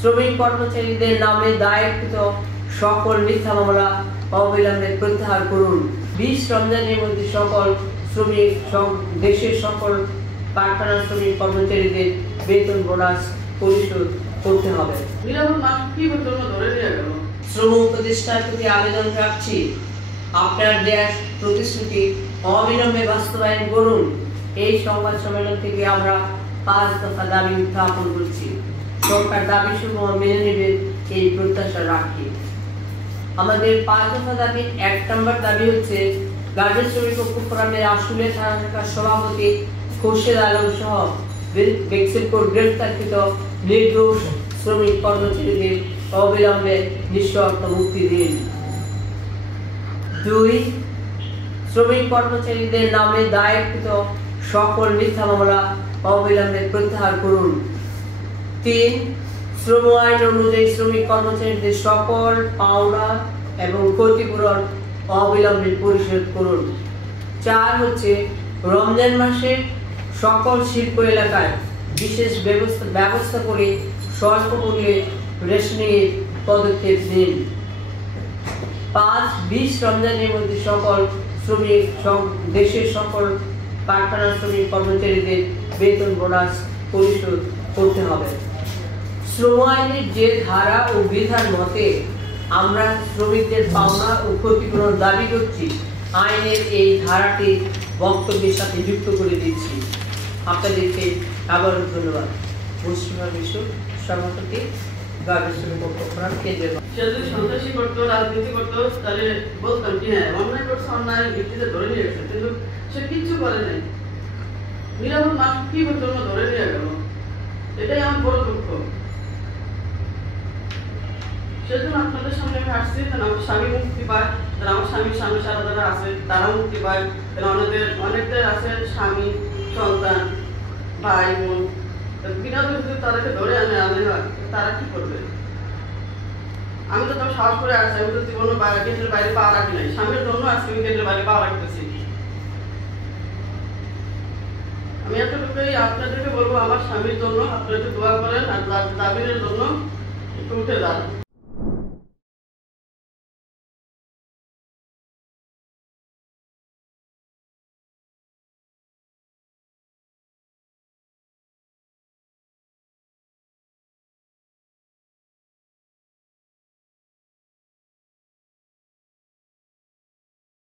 শ্রমিক কর্মচারীদের নামে দায়েরকৃত সকল মিথ্যা মামলা অবিলম্বে প্রত্যাহার করুন। 20 রমজানের মধ্যে সকল শ্রমিক দেশের সকল কারখানা শ্রমিক কর্মচারীদের বেতন বোনাস পরিশোধ করতে হবে। শ্রম উপদেষ্টার প্রতি আবেদন রাখছি, আপনার দেয়া প্রতিশ্রুতি অবিলম্বে বাস্তবায়ন করুন। এই সংবাদ সম্মেলন থেকে আমরা 5 দফা দাবি উত্থাপন করছি। সরকার দাবিসমূহ মেনে নেবে এই প্রত্যাশা রাখি। আমাদের 5 দফা দাবি 1 নম্বর দাবি হচ্ছে গার্মেন্টস শ্রমিক ঐক্য ফোরামের আশুলে থানা শাখার সভাপতি খোরশেদ আলম সহ বেক্সিমপুর গ্রেফতারকৃত নির্দোষ শ্রমিক কর্মচারীদের অবিলম্বে নিঃশর্ত মুক্তি দিন। 2 শ্রমিক কর্মচারীদের নামে দায়েরকৃত সকল মিথ্যা মামলা অবিলম্বে প্রত্যাহার করুন। 3 শ্রম আইন অনুযায়ী শ্রমিক কর্মচারীদের সকল পাওনা এবং ক্ষতিপূরণ অবিলম্বে পরিশোধ করুন। 4 হচ্ছে রমজান মাসে সকল শিল্প এলাকায় বিশেষ ব্যবস্থা করে স্বল্প মূল্যে রেশনিংয়ের পদক্ষেপ নিন। 5 20 রমজানের মধ্যে সকল শ্রমিক দেশের সকল কারখানা শ্রমিক কর্মচারীদের বেতন বোনাস পরিশোধ করতে হবে। শ্রম আইনের যে ধারা ও বিধান মতে আমরা শ্রমিকদের পাওনা ও ক্ষতিপূরণ দাবি করছি, আইনের এই ধারাটি বক্তব্যের সাথে যুক্ত করে দিচ্ছি। আপনাদেরকে আবারও ধন্যবাদ। মুসলিম বিশ্ব সভাপতি গার্মেন্টস শ্রমিক ঐক্য ফোরাম কেন্দ্রের। সে যদি সন্ত্রাসী করতো, রাজনীতি করতো, তাহলে বলতাম কি হ্যাঁ অন্যায় করছে, অন্যায় ভিত্তিতে ধরে নিয়ে গেছে, কিন্তু সে কিচ্ছু করে নাই। নিরাপদ মানুষ কি করতে ধরে নিয়ে গেল, এটাই আমার বড় দুঃখ। সেজন্য আপনাদের সামনে আমি আসছি, যেন আমার স্বামী মুক্তি পায়, যেন আমার স্বামীর সামনে সারা যারা আছে তারাও মুক্তি পায়, যেন অনেকদের আছে স্বামী, সন্তান, ভাই বোন, বিনা দোষে তাদেরকে ধরে আনে তারা কি করবে? আমি তো তাও সাহস করে আসছি, আমি তো জীবনে গেটের বাইরে পা রাখি নাই, স্বামীর জন্য আজকে আমি গেটের বাইরে পা রাখতেছি। আমি এতটুকুই আপনাদেরকে বলবো, আমার স্বামীর জন্য আপনারা একটু দোয়া করেন, আর দাবিনের জন্য একটু উঠে যান।